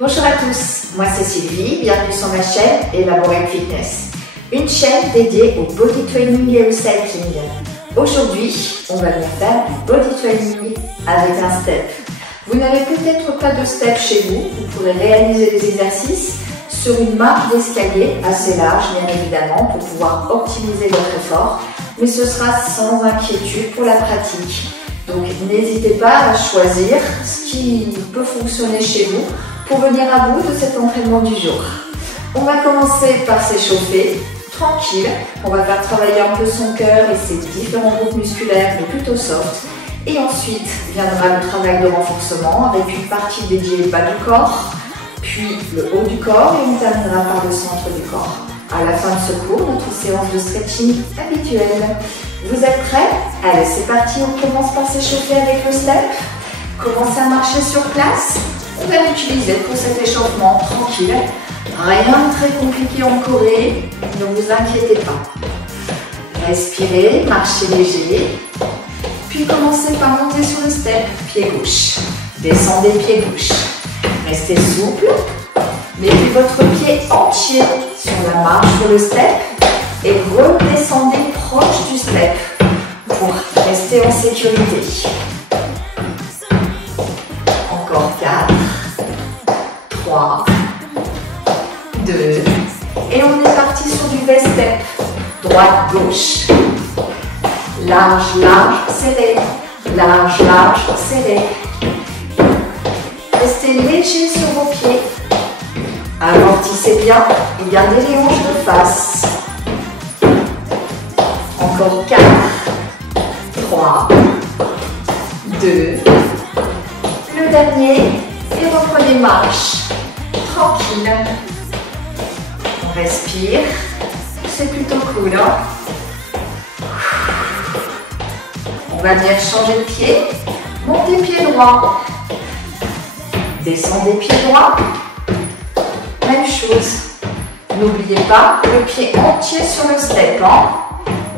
Bonjour à tous, moi c'est Sylvie, bienvenue sur ma chaîne Elaborate Fitness, une chaîne dédiée au body training et au cycling. Aujourd'hui, on va venir faire du body training avec un step. Vous n'avez peut-être pas de step chez vous, vous pourrez réaliser des exercices sur une marche d'escalier assez large, bien évidemment, pour pouvoir optimiser votre effort, mais ce sera sans inquiétude pour la pratique. Donc n'hésitez pas à choisir ce qui peut fonctionner chez vous pour venir à bout de cet entraînement du jour. On va commencer par s'échauffer, tranquille. On va faire travailler un peu son cœur et ses différents groupes musculaires, mais plutôt soft. Et ensuite viendra le travail de renforcement avec une partie dédiée au bas du corps, puis le haut du corps et on terminera par le centre du corps. À la fin de ce cours, notre séance de stretching habituelle. Vous êtes prêts? Allez, c'est parti, on commence par s'échauffer avec le step. Commencez à marcher sur place. On va l'utiliser pour cet échauffement tranquille. Rien de très compliqué en Corée, ne vous inquiétez pas. Respirez, marchez léger. Puis commencez par monter sur le step, pied gauche. Descendez pied gauche. Restez souple. Mettez votre pied entier sur la marche sur le step et redescendez proche du step pour rester en sécurité. Encore 4, 3, 2, et on est parti sur du V-step. Droite, gauche. Large, large, serré. Large, large, serré. Restez léger sur vos pieds. Amortissez bien et gardez les hanches de face. Encore 4, 3, 2, le dernier et reprenez marche. Tranquille. On respire. C'est plutôt cool, hein? On va venir changer de pied. Montez pied droit. Descendez pied droit. Même chose. N'oubliez pas le pied entier sur le step. Hein?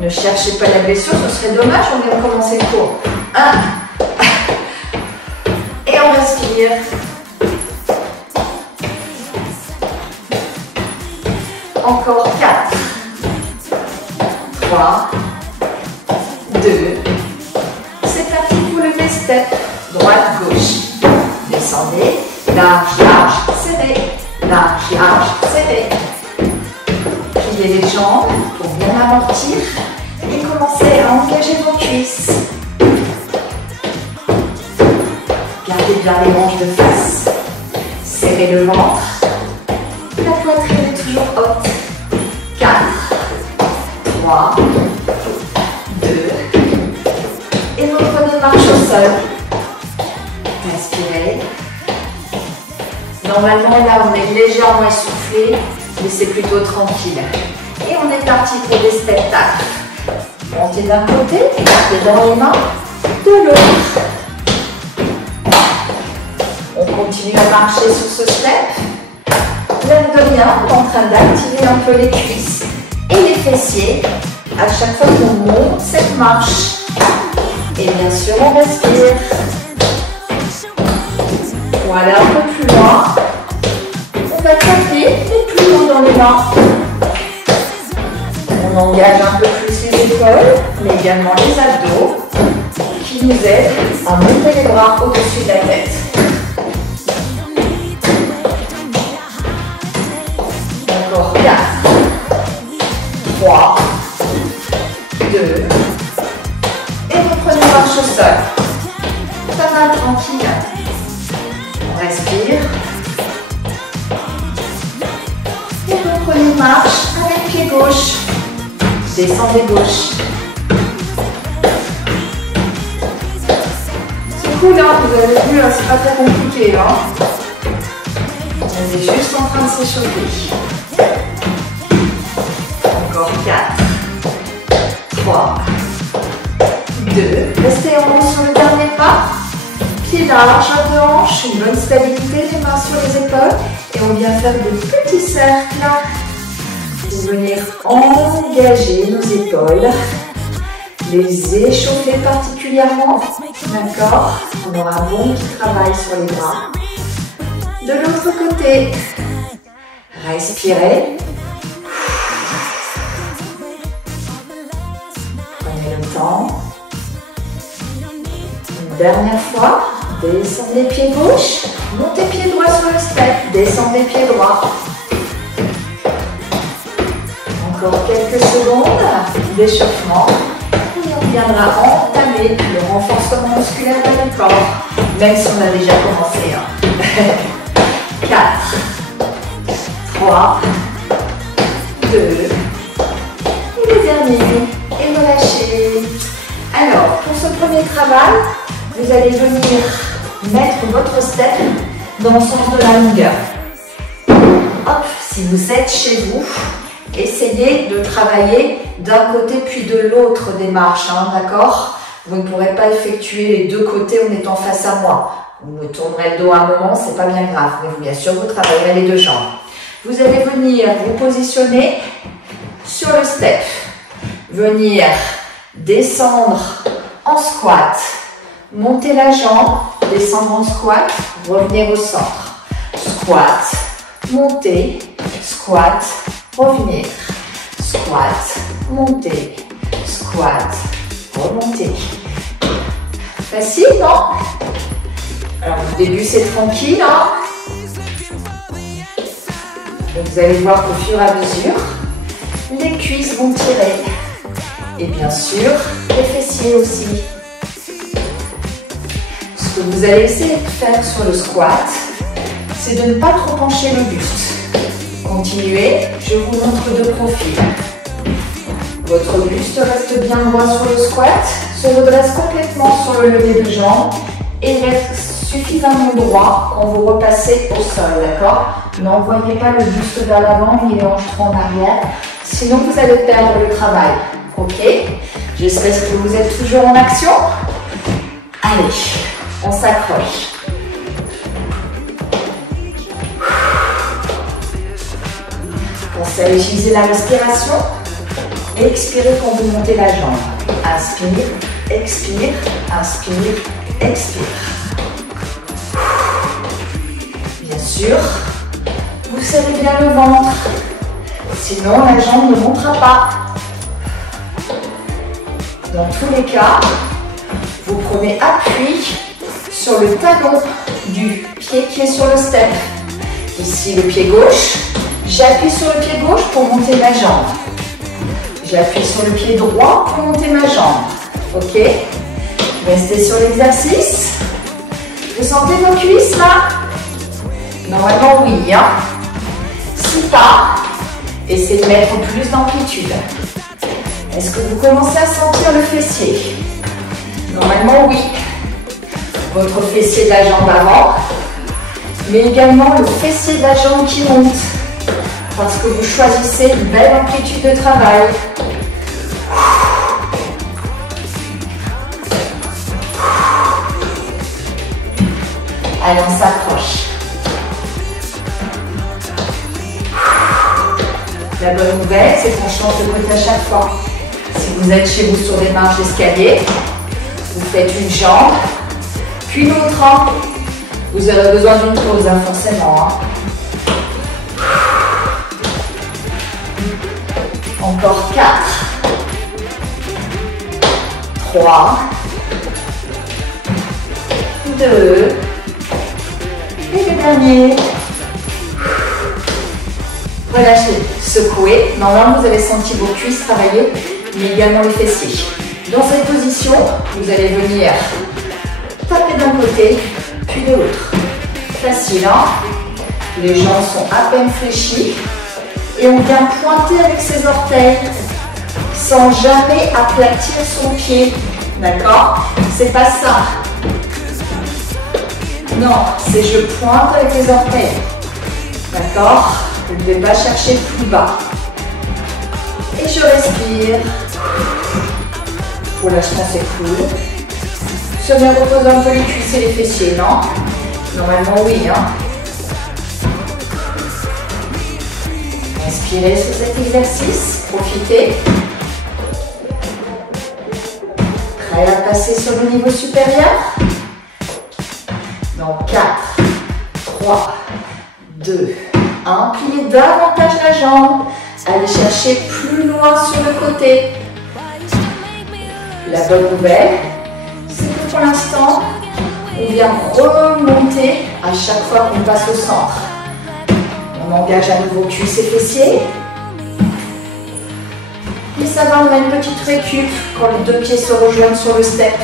Ne cherchez pas la blessure, ce serait dommage, on vient de commencer le cours. 1. Et on respire. Encore 4. 3. 2. C'est parti pour le V-step. Droite, gauche. Descendez. Large, large, serré. Large, large, serré. Pliez les jambes pour bien amortir et commencez à engager vos cuisses. Gardez bien les hanches de face. Serrez le ventre. La poitrine est toujours haute. 4, 3, 2, et reprenez marche au sol. Respirez. Normalement, là, on est légèrement essoufflé, mais c'est plutôt tranquille. Et on est parti pour des spectacles. Montez d'un côté, gardez dans les mains de l'autre. On continue à marcher sur ce step. L'air de rien, en train d'activer un peu les cuisses et les fessiers à chaque fois qu'on monte cette marche. Et bien sûr, on respire. Voilà, un peu plus loin. On va taper et plus loin dans les mains. On engage un peu plus les épaules, mais également les abdos, qui nous aident à monter les bras au-dessus de la tête. Encore 4, 3, 2, et reprenez marche au sol. Pas mal tranquille. On respire. Et reprenez marche avec pied gauche. Descendez gauche. C'est cool, hein? Vous avez vu, c'est pas très compliqué. Hein? On est juste en train de s'échauffer. Encore 4, 3, 2. Restez en rond sur le dernier pas. Pied large, un peu hanche, une bonne stabilité, les mains sur les épaules. Et on vient faire de petits cercles pour venir engager nos épaules, les échauffer particulièrement. D'accord? On aura un bon petit travail sur les bras. De l'autre côté. Respirez. Prenez le temps. Une dernière fois. Descendez pied gauche. Montez pied droit sur le step. Descendez pied droit. Encore quelques secondes d'échauffement. Et on viendra entamer le renforcement musculaire de notre corps. Même si on a déjà commencé. 4, 3, 2, et le dernier. Et relâchez. Alors, pour ce premier travail, vous allez venir mettre votre step dans le sens de la longueur. Hop, si vous êtes chez vous, essayez de travailler d'un côté puis de l'autre des marches, d'accord? Vous ne pourrez pas effectuer les deux côtés en étant face à moi. Vous me tournerez le dos à un moment, c'est pas bien grave, mais bien sûr, vous travaillerez les deux jambes. Vous allez venir vous positionner sur le step. Venir descendre en squat. Monter la jambe, descendre en squat, revenir au centre. Squat, monter, squat, revenir. Squat, monter, squat, remonter. Facile, non? Alors au début c'est tranquille, hein? Et vous allez voir qu'au fur et à mesure, les cuisses vont tirer. Et bien sûr, les fessiers aussi. Ce que vous allez essayer de faire sur le squat, c'est de ne pas trop pencher le buste. Continuez, je vous montre de profil. Votre buste reste bien droit sur le squat, se redresse complètement sur le lever de jambe et reste suffisamment droit quand vous repassez au sol, d'accord? N'envoyez pas le buste vers l'avant ni les hanches trop en arrière, sinon vous allez perdre le travail, ok? J'espère que vous êtes toujours en action. Allez, on s'accroche. Pensez à utiliser la respiration. Expirez quand vous montez la jambe. Inspire, expire, inspire, expire. Bien sûr, vous serrez bien le ventre. Sinon, la jambe ne montera pas. Dans tous les cas, vous prenez appui sur le talon du pied qui est sur le step. Ici, le pied gauche. J'appuie sur le pied gauche pour monter ma jambe. J'appuie sur le pied droit pour monter ma jambe. Ok? Restez sur l'exercice. Vous sentez vos cuisses là? Normalement oui. Hein? Si pas, essayez de mettre plus d'amplitude. Est-ce que vous commencez à sentir le fessier? Normalement oui. Votre fessier de la jambe avant, mais également le fessier de la jambe qui monte. Parce que vous choisissez une belle amplitude de travail. Allez, on s'accroche. La bonne nouvelle, c'est qu'on change de côté à chaque fois. Si vous êtes chez vous sur des marches d'escalier, vous faites une jambe, puis l'autre. Vous aurez besoin d'une pause, hein, forcément. Hein. Encore 4, 3, 2, et le dernier. Relâchez, secouez. Normalement, vous avez senti vos cuisses travailler, mais également les fessiers. Dans cette position, vous allez venir taper d'un côté, puis de l'autre. Facile, hein? Les jambes sont à peine fléchies. Et on vient pointer avec ses orteils sans jamais aplatir son pied. D'accord? C'est pas ça. Non, c'est je pointe avec les orteils. D'accord? Vous ne devez pas chercher plus bas. Et je respire. Relâchement, c'est cool. Se met reposer un peu les cuisses et les fessiers, non? Normalement, oui, hein? Inspirez sur cet exercice, profitez. Prêt à passer sur le niveau supérieur? Dans 4, 3, 2, 1. Pliez davantage la jambe. Allez chercher plus loin sur le côté. La bonne nouvelle, c'est que pour l'instant, on vient remonter à chaque fois qu'on passe au centre. On engage à nouveau cuisses et fessiers. Et ça va, on a une petite récup quand les deux pieds se rejoignent sur le step.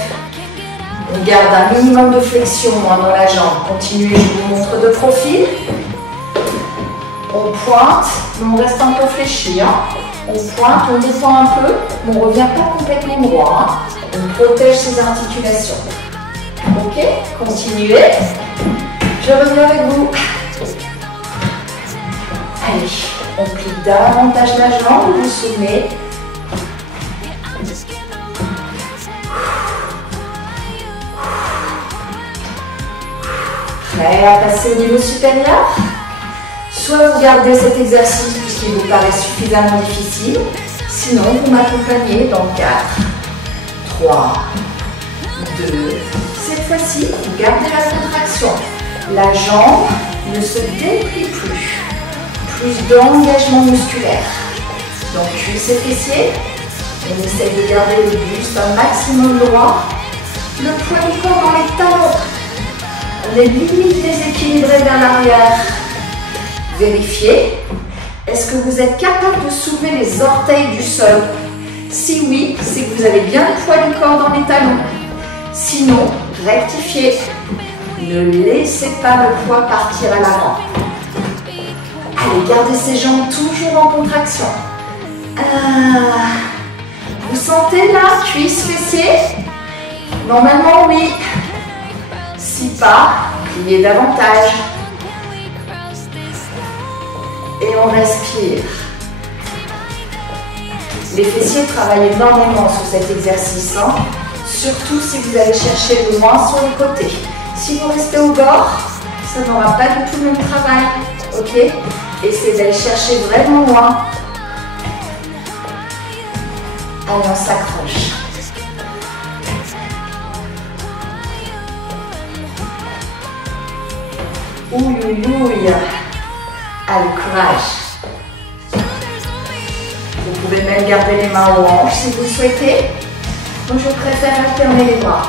On garde un minimum de flexion dans la jambe. Continuez, je vous montre de profil. On pointe, mais on reste un peu fléchi. On pointe, on descend un peu, mais on ne revient pas complètement droit. On protège ses articulations. Ok, continuez. Je reviens avec vous. Allez, on plie davantage la jambe, vous vous souvenez. Prêt à passer au niveau supérieur? Soit vous gardez cet exercice puisqu'il vous paraît suffisamment difficile, sinon vous m'accompagnez dans 4, 3, 2, cette fois-ci, vous gardez la contraction. La jambe ne se déplie plus. Plus d'engagement musculaire. Donc cuisses et fessiers, on essaie de garder le buste un maximum droit. Le poids du corps dans les talons. On est limite déséquilibré vers l'arrière. Vérifiez. Est-ce que vous êtes capable de soulever les orteils du sol? Si oui, c'est que vous avez bien le poids du corps dans les talons. Sinon, rectifiez. Ne laissez pas le poids partir à l'avant. Allez, gardez ces jambes toujours en contraction. Vous sentez là, cuisses, fessiers? Normalement, oui. Si pas, pliez davantage. Et on respire. Les fessiers travaillent énormément sur cet exercice, surtout si vous allez chercher loin sur les côtés. Si vous restez au bord, ça n'aura pas du tout le même travail. Ok? Essayez d'aller chercher vraiment loin. Allez, on s'accroche. Ouille, ouille, ouille. Allez, courage. Vous pouvez même garder les mains aux hanches si vous le souhaitez. Moi, je préfère alterner les bras.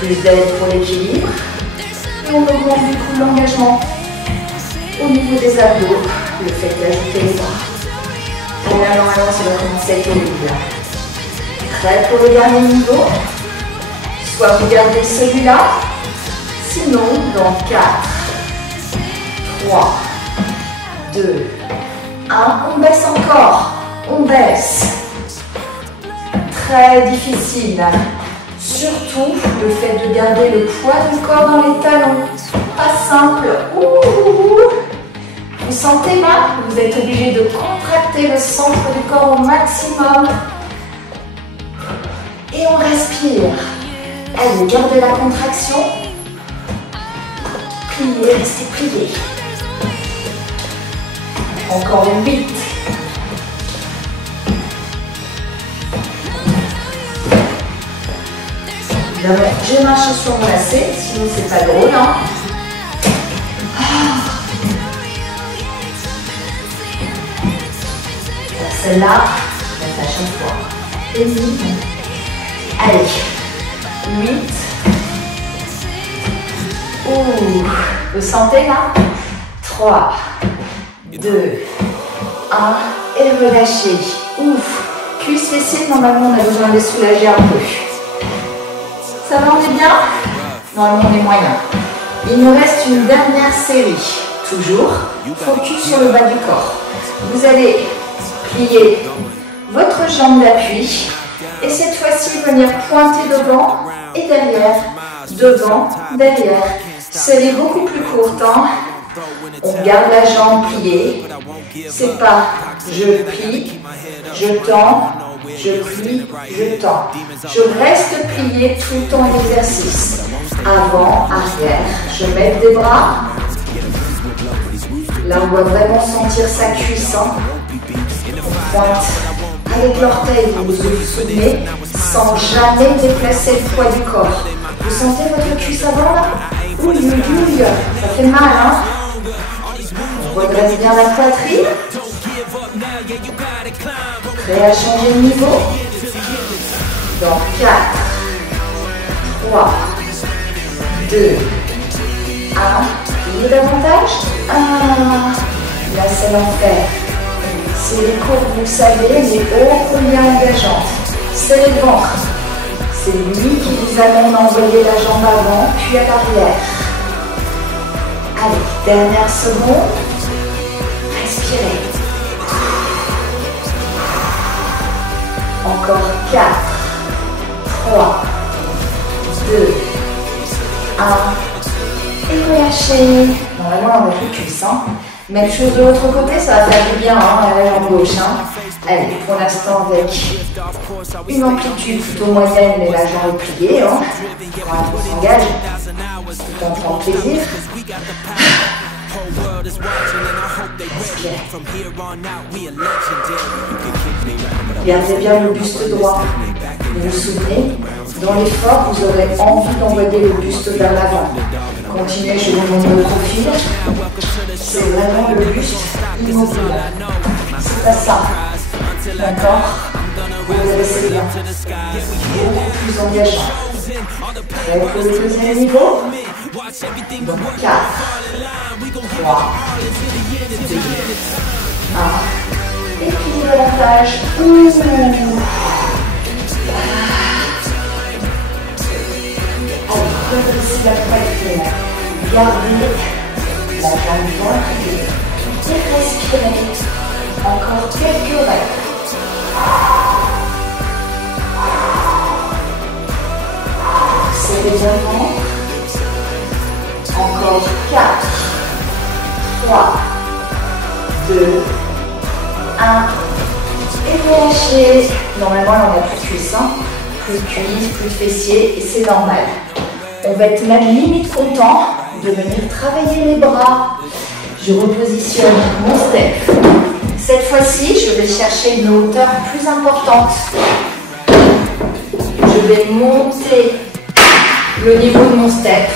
Plus d'aide pour l'équilibre. Et on augmente du coup l'engagement. Au niveau des abdos, le fait d'ajouter les bras. Et là, normalement, ça va commencer à être horrible. Prêt pour le dernier niveau? Soit vous gardez celui-là, sinon dans 4, 3, 2, 1, on baisse encore, on baisse. Très difficile. Surtout le fait de garder le poids du corps dans les talons. Pas simple. Ouh. Vous sentez là? Vous êtes obligé de contracter le centre du corps au maximum. Et on respire. Allez, gardez la contraction. Pliez, restez pliés. Encore 8. J'ai marché sur mon lacet, sinon c'est pas drôle. Celle-là, je la fais à chaque fois. Et 8. Allez, 8. Ouh, vous sentez là? 3, 2, 1, et relâchez. Ouf, cuisses, fessiers, normalement on a besoin de les soulager un peu. Ça va, on est bien? Normalement on est moyen. Il nous reste une dernière série. Toujours, focus sur le bas du corps. Vous allez plier votre jambe d'appui et cette fois-ci venir pointer devant et derrière, devant, derrière. Celle est beaucoup plus courte. On garde la jambe pliée. C'est pas je plie, je tends, je plie, je tends. Je reste plié tout le temps l'exercice. Avant, arrière. Je mets des bras. Là, on doit vraiment sentir sa cuisse. On pointe avec l'orteil, vous vous souvenez, sans jamais déplacer le poids du corps. Vous sentez votre cuisse avant là? Ouille, ouille, ouille. Ça fait mal, Redresse bien la poitrine. Prêt à changer de niveau. Dans 4, 3, 2, 1. Et davantage. 1. Là, c'est l'enfer. C'est les courbes, vous le savez, mais ô combien engageantes. C'est le ventre. C'est lui qui vous amène à envoyer la jambe avant, puis à l'arrière. Allez, dernière seconde. Respirez. Encore 4, 3, 2, 1. Et relâchez. Normalement, on va plus que ça. Même chose de l'autre côté, ça va faire du bien à la jambe gauche. Allez, pour l'instant avec une amplitude plutôt moyenne, mais la jambe est pliée. Quand on s'engage, c'est un temps de plaisir. Gardez bien le buste droit. Vous vous souvenez, dans l'effort, vous aurez envie d'envoyer le buste vers l'avant. Continuez, je vous montre le profil. C'est vraiment le buste immobile. C'est pas ça. D'accord? Vous avez ces bien. Beaucoup plus engageant. Prêt pour le deuxième niveau? Donc 4, 3, 2, 1. Et puis davantage. Redressez la poitrine. Gardez la jambe ventrée. Et respirez. Encore quelques rêves. Serrez bien le ventre. Encore 4, 3, 2, 1. Et relâchez. Normalement, on n'a plus de cuisses, plus de cuisses, plus de fessiers, et c'est normal. On va être même limite content de venir travailler les bras. Je repositionne mon step. Cette fois-ci, je vais chercher une hauteur plus importante. Je vais monter le niveau de mon step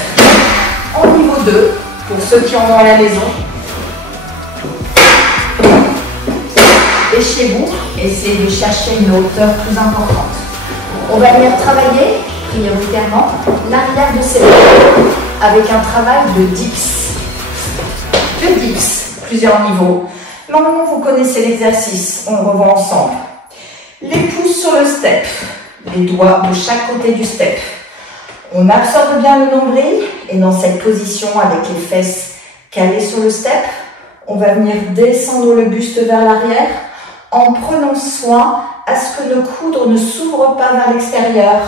en niveau 2, pour ceux qui en ont à la maison. Et chez vous, essayez de chercher une hauteur plus importante. On va venir travailler prioritairement l'arrière de ses bras avec un travail de dips. De dips, plusieurs niveaux. Normalement, vous connaissez l'exercice, on le revoit ensemble. Les pouces sur le step, les doigts de chaque côté du step. On absorbe bien le nombril et dans cette position avec les fesses calées sur le step, on va venir descendre le buste vers l'arrière en prenant soin à ce que le coude ne s'ouvre pas vers l'extérieur.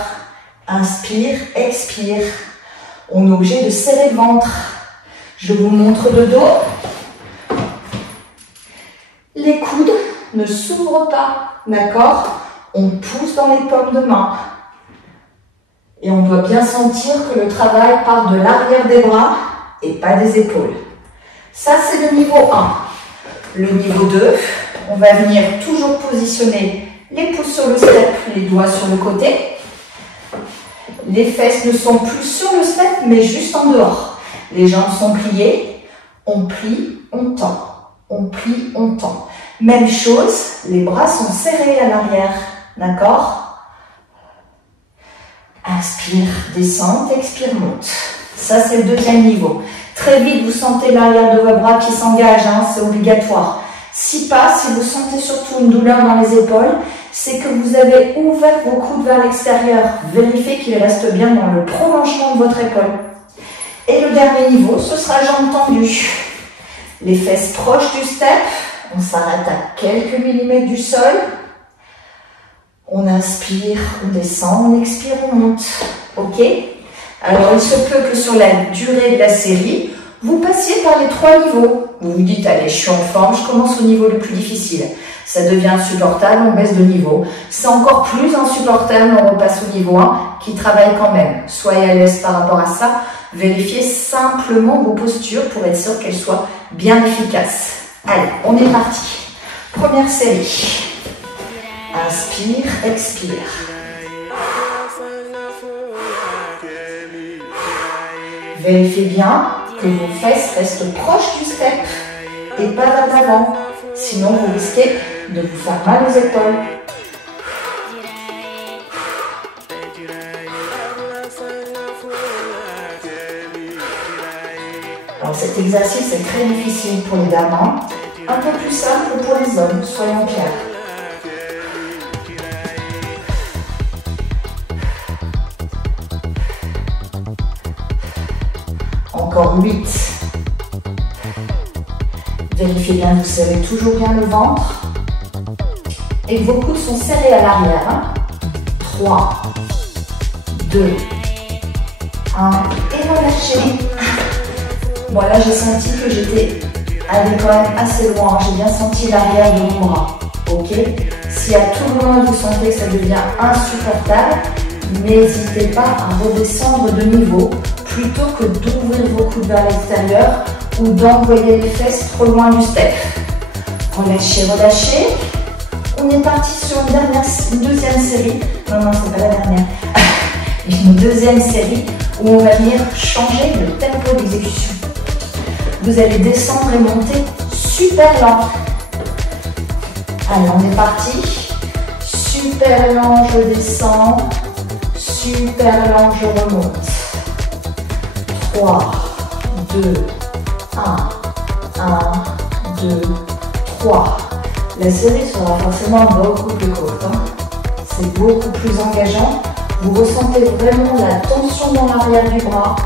Inspire, expire. On est obligé de serrer le ventre. Je vous montre de dos. Les coudes ne s'ouvrent pas, d'accord? On pousse dans les paumes de main. Et on doit bien sentir que le travail part de l'arrière des bras et pas des épaules. Ça, c'est le niveau 1. Le niveau 2, on va venir toujours positionner les pouces sur le step, les doigts sur le côté. Les fesses ne sont plus sur le step, mais juste en dehors. Les jambes sont pliées. On plie, on tend. On plie, on tend. Même chose, les bras sont serrés à l'arrière. D'accord? Inspire, descente, expire, monte. Ça, c'est le deuxième niveau. Très vite, vous sentez l'arrière de vos bras qui s'engage, c'est obligatoire. Si pas, si vous sentez surtout une douleur dans les épaules, c'est que vous avez ouvert vos coudes vers l'extérieur. Vérifiez qu'ils restent bien dans le prolongement de votre épaule. Et le dernier niveau, ce sera jambes tendues. Les fesses proches du step. On s'arrête à quelques millimètres du sol. On inspire, on descend, on expire, on monte. Ok? Alors, il se peut que sur la durée de la série, vous passiez par les 3 niveaux. Vous vous dites, allez, je suis en forme, je commence au niveau le plus difficile. Ça devient insupportable, on baisse de niveau. C'est encore plus insupportable, on repasse au niveau 1, qui travaille quand même. Soyez à l'aise par rapport à ça. Vérifiez simplement vos postures pour être sûr qu'elles soient bien efficaces. Allez, on est parti. Première série. Inspire, expire. Vérifiez bien que vos fesses restent proches du step. et pas vers l'avant. Sinon, vous risquez de vous faire mal aux épaules. Alors cet exercice est très difficile pour les dames, hein. Un peu plus simple pour les hommes, soyons clairs. Encore 8. Vérifiez bien, vous serrez toujours bien le ventre. Et vos coudes sont serrés à l'arrière. Hein. 3, 2, 1. Et relâchez. Bon, là, j'ai senti que j'étais allée quand même assez loin. J'ai bien senti l'arrière de mon bras. Ok. Si à tout moment vous sentez que ça devient insupportable, n'hésitez pas à redescendre de niveau plutôt que d'ouvrir vos coudes vers l'extérieur ou d'envoyer les fesses trop loin du step. Relâchez, relâchez. On est parti sur une deuxième série. Non, c'est pas la dernière. Une deuxième série où on va venir changer le tempo d'exécution. Vous allez descendre et monter super lent. Allez, on est parti. Super lent, je descends. Super lent, je remonte. 3, 2, 1, 2, 3. La série sera forcément beaucoup plus courte. Hein. C'est beaucoup plus engageant. Vous ressentez vraiment la tension dans l'arrière du bras.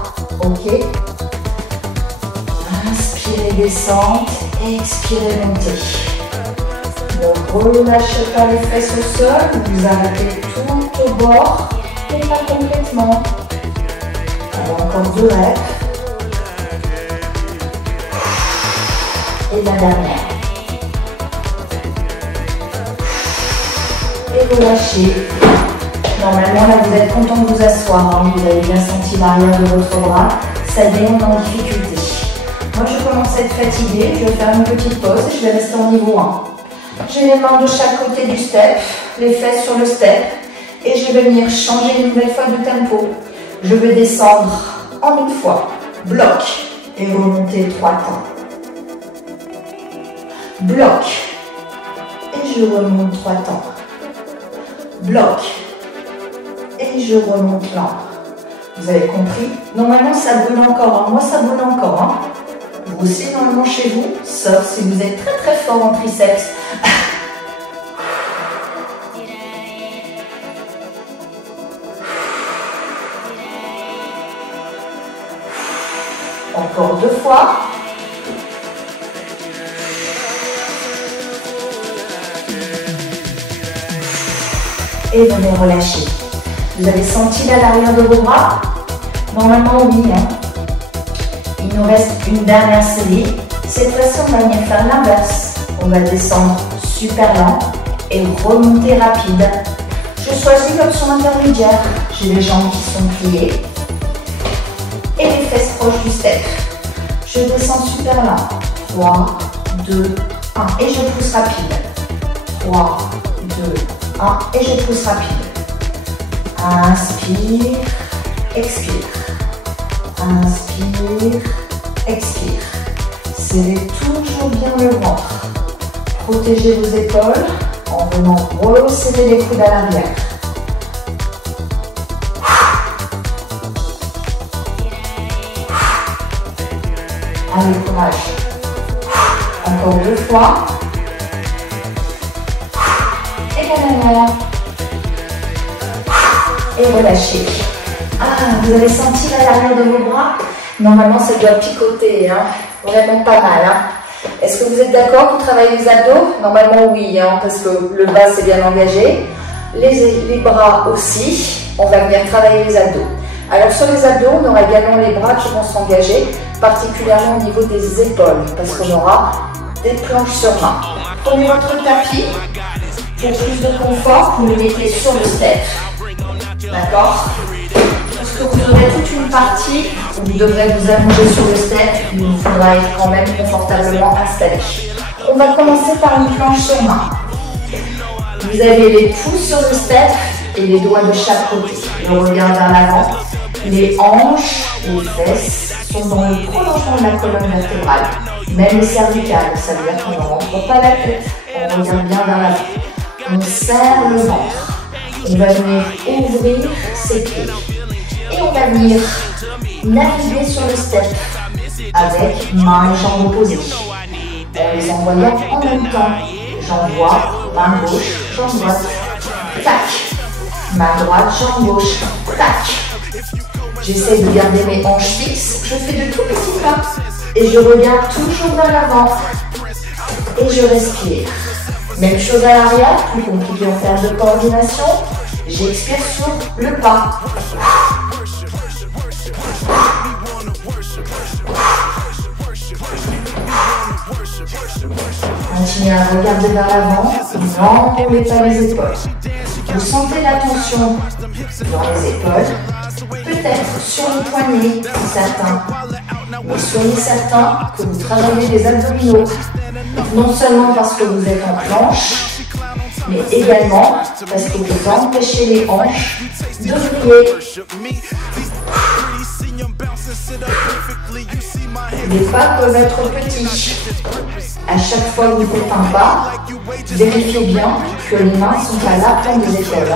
Ok. Inspirez, descente. Expirez, montez. Ne relâchez pas les fesses au sol. Vous arrêtez tout au bord, mais pas complètement. Alors encore 2 reps. Et la dernière. Et relâchez. Normalement, là, vous êtes content de vous asseoir. Hein. Vous avez bien senti l'arrière de votre bras. Ça y est, on est en difficulté. Moi, je commence à être fatiguée. Je vais faire une petite pause et je vais rester au niveau 1. J'ai les mains de chaque côté du step, les fesses sur le step. Et je vais venir changer une nouvelle fois de tempo. Je vais descendre en une fois. Bloc. Et remonter 3 temps. Bloc. Et je remonte 3 temps. Bloc. Et je remonte lent. Vous avez compris? Normalement, ça brûle encore. Hein. Moi, ça brûle encore. Hein. Vous aussi, normalement, chez vous, sauf si vous êtes très très fort en triceps. Encore 2 fois. Et venez relâcher. Vous avez senti là l'arrière de vos bras? Normalement, oui. Hein. Il nous reste une dernière série. Cette fois-ci, on va venir faire l'inverse. On va descendre super lent et remonter rapide. Je choisis l'option intermédiaire. J'ai les jambes qui sont pliées et les fesses proches du step. Je descends super lent. 3, 2, 1. Et je pousse rapide. 3, 2, 1. Et je pousse rapide. Inspire, expire. Inspire, expire. Serrez toujours bien le ventre. Protégez vos épaules en venant resserrer les coudes à l'arrière. Allez, courage. Encore 2 fois. Et la dernière. Et relâchez. Ah, vous avez senti là l'arrière de vos bras? Normalement, ça doit picoter, hein. Vraiment pas mal. Hein. Est-ce que vous êtes d'accord pour travailler les abdos? Normalement, oui, hein, parce que le bas, c'est bien engagé. Les bras aussi. On va venir travailler les abdos. Alors, sur les abdos, on aura également les bras qui vont s'engager, particulièrement au niveau des épaules, parce qu'on aura des planches sur main. Prenez votre tapis. Pour plus de confort, vous le mettez sur le step. D'accord? Parce que vous aurez toute une partie où vous devrez vous allonger sur le step, mais il faudra être quand même confortablement installé. On va commencer par une planche sur main. Vous avez les pouces sur le step et les doigts de chaque côté. Le regard vers l'avant. Les hanches, les fesses sont dans le prolongement de la colonne vertébrale. Même les cervicales, ça veut dire qu'on ne rentre pas la tête, on regarde bien vers l'avant. On serre le ventre. On va venir ouvrir ses pieds. Et on va venir naviguer sur le step avec main et jambes opposées. En les envoyant en même temps. J'envoie, main gauche, jambe droite, tac. Main droite, jambe gauche, tac. J'essaie de garder mes hanches fixes. Je fais de tout petits pas. Et je regarde toujours vers l'avant. Et je respire. Même chose à l'arrière, plus compliqué en termes de coordination. J'expire sur le pas. Continuez à regarder vers l'avant, n'enroulez pas les épaules. Vous sentez la tension dans les épaules, peut-être sur les poignets pour certains. Mais soyez certain que vous travaillez les abdominaux, non seulement parce que vous êtes en planche, mais également parce que vous empêchez les hanches de briller. Les pas peuvent être petits. À chaque fois que vous faites un pas, vérifiez bien que les mains sont à l'aplomb des épaules.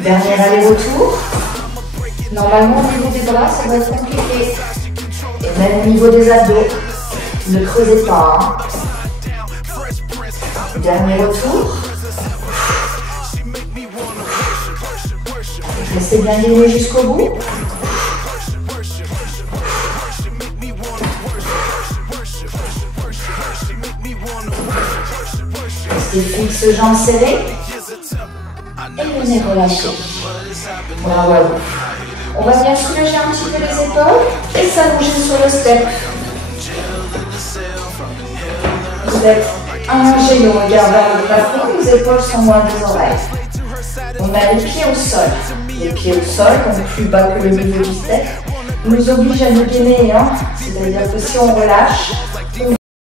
Dernier aller-retour. Normalement, au niveau des bras, ça va être compliqué. Et même au niveau des abdos, ne creusez pas. Dernier retour. Laissez bien gagner jusqu'au bout. Restez fixe, jambes serrées. Et venez relâcher. Bravo à vous. On va venir soulager un petit peu les épaules et s'allonger sur le step. Vous êtes allongé le regard vers le plafond, les épaules sont loin des oreilles. On a les pieds au sol. Les pieds au sol, donc plus bas que le milieu du step, nous oblige à nous gainer, c'est-à-dire que si on relâche,